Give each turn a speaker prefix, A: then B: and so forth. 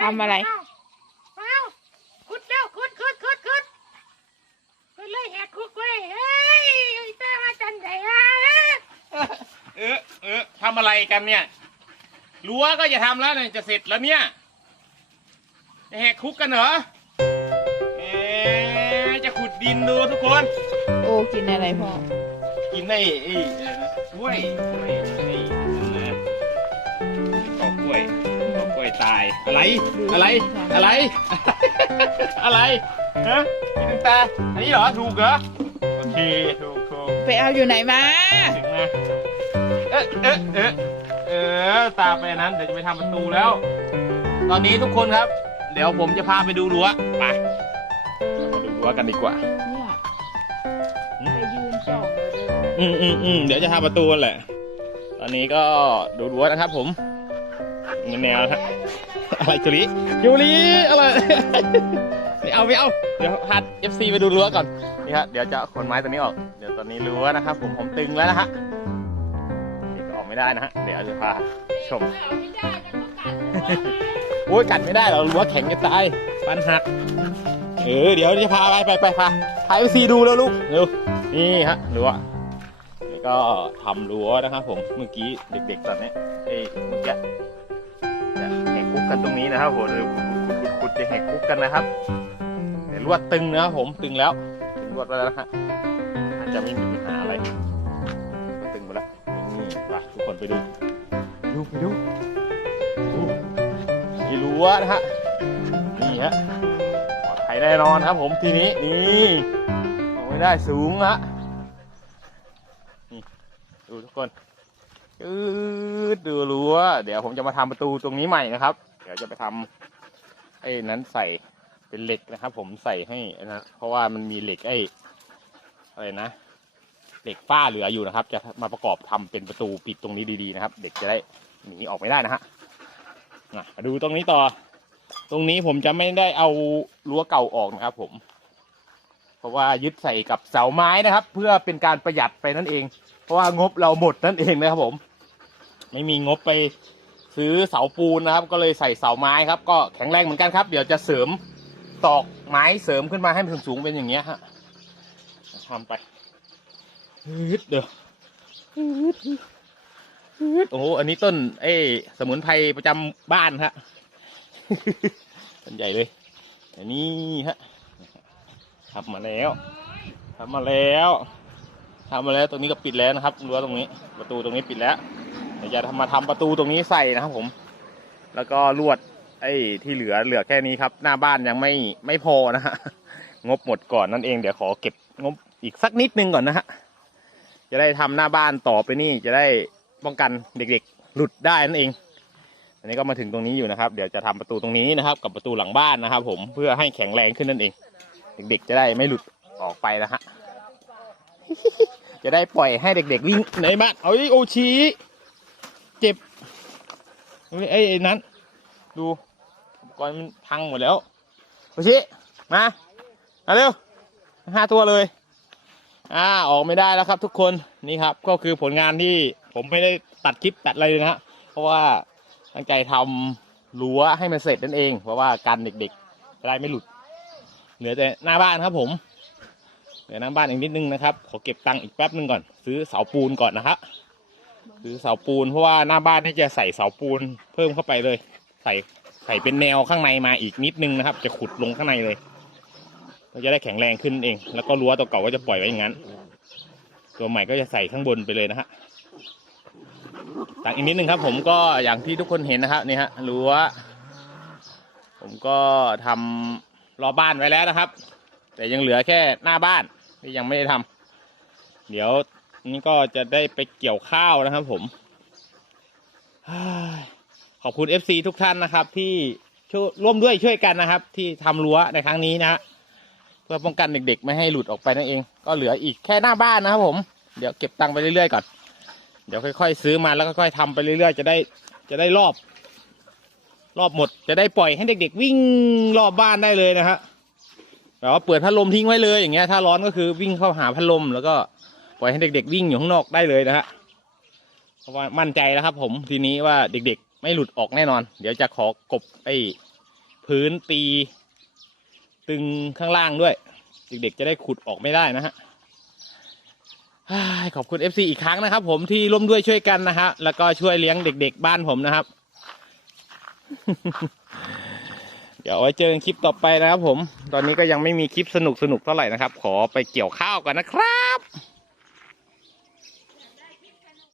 A: ทำอะไร
B: เาเอาขุดเร็วขุดขุดขุดขุดขุดเลยแหกคุกเว้ยเฮ้ยไอ้ตามาจันไหนอะ
C: เออเออทำอะไรกันเนี่ยรั้วก็จะทำแล้วเนี่ยจะเสร็จแล้วเนี่ยจะแหกคุกกันเหรอเอ๊ะจะขุดดินดูทุกคน
A: โอ้กินอะไรพ่อ
C: กินไอ้ไอ้อะไรนะกล้วยกล้วยไอ้นั่นนะกอกล้วยกอกล้วยตายอะไรอะไรอะไรอะไรฮะกินน้ำตาอันนี้เหรอถูกเหรอโอเคถูกถูก
A: ไปเอาอยู่ไหนมา
C: ถึงมาเอ๊ะเอ๊ะเอ๊ะเออตามไปอันนั้นเดี๋ยวจะไปทำประตูแล้ว ตอนนี้ทุกคนครับ เดี๋ยวผมจะพาไปดูรั้วไปเรามาดูรั้วกันดีกว่า
A: เนี่ยไปยืนส่องเลย
C: อืมอืมอืมเดี๋ยวจะทำประตูนั่นแหละ ตอนนี้ก็ดูรั้วนะครับผมเงินแนวนะ อะไรจุลิจุลิอะไรไม่เอาไม่เอาเดี๋ยวพัด FC ไปดูรั้วก่อนนี่ครับเดี๋ยวจะขนไม้ตัวนี้ออกเดี๋ยวตอนนี้รั้วนะครับผมผมตึงแล้วนะฮะนี่ก็ออกไม่ได้นะฮะเดี๋ยวจะพาชมโอ้ยกัดไม่ได้หรอกรั้วแข็งจะตายฟันหักเออเดี๋ยวจะพาไปไปไปพาพา FC ดูแล้วลูกเร็วนี่ฮะรั้วแล้วก็ทำรั้วนะครับผมเมื่อกี้เด็กๆตอนเนี้ยเอ้ยเมื่อกี้จะแห กันตรงนี้นะครับผมขุดขุดจะแหกคุกกันนะครับเดี๋ยวลวดตึงนะครับผมตึงแล้วตึงลวดแล้วนะฮะอาจจะไม่มีปัญหาอะไรตึงไปแล้วนี่ไปทุกคนไปดูดูไปดูดูนี่รั้วนะฮะนี่ฮะปลอดภัยแน่นอนครับ ผมทีนี้นี่เอาไม่ได้สูงฮะนี่ดูทุกคนอืดดูรั้วเดี๋ยวผมจะมาทำประตูตรงนี้ใหม่นะครับ ดี๋ยวจะไปทำไอ้นั้นใส่เป็นเหล็กนะครับ ผมใส่ให้นะเพราะว่ามันมีเหล็กไอ้อะไรนะเหล็กฝ้าเหลืออยู่นะครับ จะมาประกอบทำเป็นประตูปิดตรงนี้ดีๆนะครับ เด็กจะได้หนีออกไม่ได้นะฮะอะมาดูตรงนี้ต่อ ตรงนี้ผมจะไม่ได้เอารั้วเก่าออกนะครับ ผม เพราะว่ายึดใส่กับเสาไม้นะครับ เพื่อเป็นการประหยัดไปนั่นเอง เพราะว่างบเราหมดนั่นเองนะครับผม ไม่มีงบไป ซื้อเสาปูนนะครับ ก็เลยใส่เสาไม้ครับ ก็แข็งแรงเหมือนกันครับ เดี๋ยวจะเสริมตอกไม้เสริมขึ้นมาให้มันสูงๆเป็นอย่างเงี้ยฮะทำไปฮึดเดี๋ยวฮึดฮึดโอ้โหอันนี้ต้นเอ้สมุนไพรประจำบ้านฮะต้นใหญ่เลยอันนี้ฮะทำมาแล้วทำมาแล้วทำมาแล้วตรงนี้ก็ปิดแล้วนะครับรั้วตรงนี้ ประตูตรงนี้ปิดแล้ว เดี๋ยวจะมาทำประตูตรงนี้ใส่นะครับผม แล้วก็ลวด ไอ้ที่เหลือเหลือแค่นี้ครับ หน้าบ้านยังไม่ไม่พอนะฮะงบหมดก่อนนั่นเองเดี๋ยวขอเก็บงบอีกสักนิดนึงก่อนนะฮะจะได้ทำหน้าบ้านต่อไปนี่จะได้ป้องกันเด็กๆ หลุดได้นั่นเอง อันนี้ก็มาถึงตรงนี้อยู่นะครับ เดี๋ยวจะทำประตูตรงนี้นะครับ กับประตูหลังบ้านนะครับ ผมเพื่อให้แข็งแรงขึ้นนั่นเอง เด็กๆ จะได้ไม่หลุดออกไปนะฮะจะได้ปล่อยให้เด็กๆวิ่งในบ้านเอาไอ้โอชี ไอ้ไอ้นั้น ดูอุปกรณ์มันพังหมดแล้วโอชิมามาเร็วห้าตัวเลย อ่าออกไม่ได้แล้วครับทุกคนนี่ครับก็คือผลงานที่ผมไม่ได้ตัดคลิปตัดอะไรเลยนะฮะเพราะว่าตั้งใจทำรั้วให้มันเสร็จนั่นเอง เพราะว่าการเด็กๆได้ไม่หลุด เหลือแต่หน้าบ้านครับผมเดี๋ยวน้ำบ้านอีกนิดนึงนะครับขอเก็บตังค์อีกแป๊บนึงก่อน ซื้อเสาปูนก่อนนะฮะ ซื้อเสาปูนเพราะว่าหน้าบ้านนี่จะใส่เสาปูนเพิ่มเข้าไปเลย ใส่ใส่เป็นแนวข้างในมาอีกนิดนึงนะครับ จะขุดลงข้างในเลยก็จะได้แข็งแรงขึ้นเอง แล้วก็รั้วตัวเก่าก็จะปล่อยไว้อย่างนั้น ตัวใหม่ก็จะใส่ข้างบนไปเลยนะฮะตังอีกนิดนึงครับ ผมก็อย่างที่ทุกคนเห็นนะครับนี่ฮะรั้วผมก็ทำรอบบ้านไว้แล้วนะครับ แต่ยังเหลือแค่หน้าบ้านที่ยังไม่ได้ทำเดี๋ยว นี้ก็จะได้ไปเกี่ยวข้าวนะครับผม ขอบคุณ FC ทุกท่านนะครับ ที่ช่วยร่วมด้วยช่วยกันนะครับ ที่ทำรั้วในครั้งนี้นะเพื่อป้องกันเด็กๆ ไม่ให้หลุดออกไปนั่นเอง ก็เหลืออีกแค่หน้าบ้านนะครับผม เดี๋ยวเก็บตังค์ไปเรื่อยๆก่อน เดี๋ยวค่อยๆ ซื้อมาแล้วก็ค่อยๆทำไปเรื่อยๆ จะได้จะได้รอบ รอบหมดจะได้ปล่อยให้เด็ก ๆ วิ่งรอบบ้านได้เลยนะฮะแบบว่าเปิดพัดลมทิ้งไว้เลยอย่างเงี้ยถ้าร้อนก็คือวิ่งเข้าหาพัดลมแล้วก็ ปล่อยให้เด็ก ๆ วิ่งอยู่ข้างนอกได้เลยนะฮะเพราะว่ามั่นใจแล้วครับ ผมทีนี้ว่าเด็ก ๆ ไม่หลุดออกแน่นอน เดี๋ยวจะขอกบไอ้พื้นตี ตึงข้างล่างด้วย เด็ก ๆ จะได้ขุดออกไม่ได้นะฮะขอบคุณ FC อีกครั้งนะครับ ผมที่ร่วมด้วยช่วยกันนะฮะแล้วก็ช่วยเลี้ยงเด็ก ๆ บ้านผมนะครับ เดี๋ยวไว้เจอกันคลิปต่อไปนะครับผม ตอนนี้ก็ยังไม่มีคลิปสนุกๆเท่าไหร่นะครับ ขอไปเกี่ยวข้าวกันนะครับ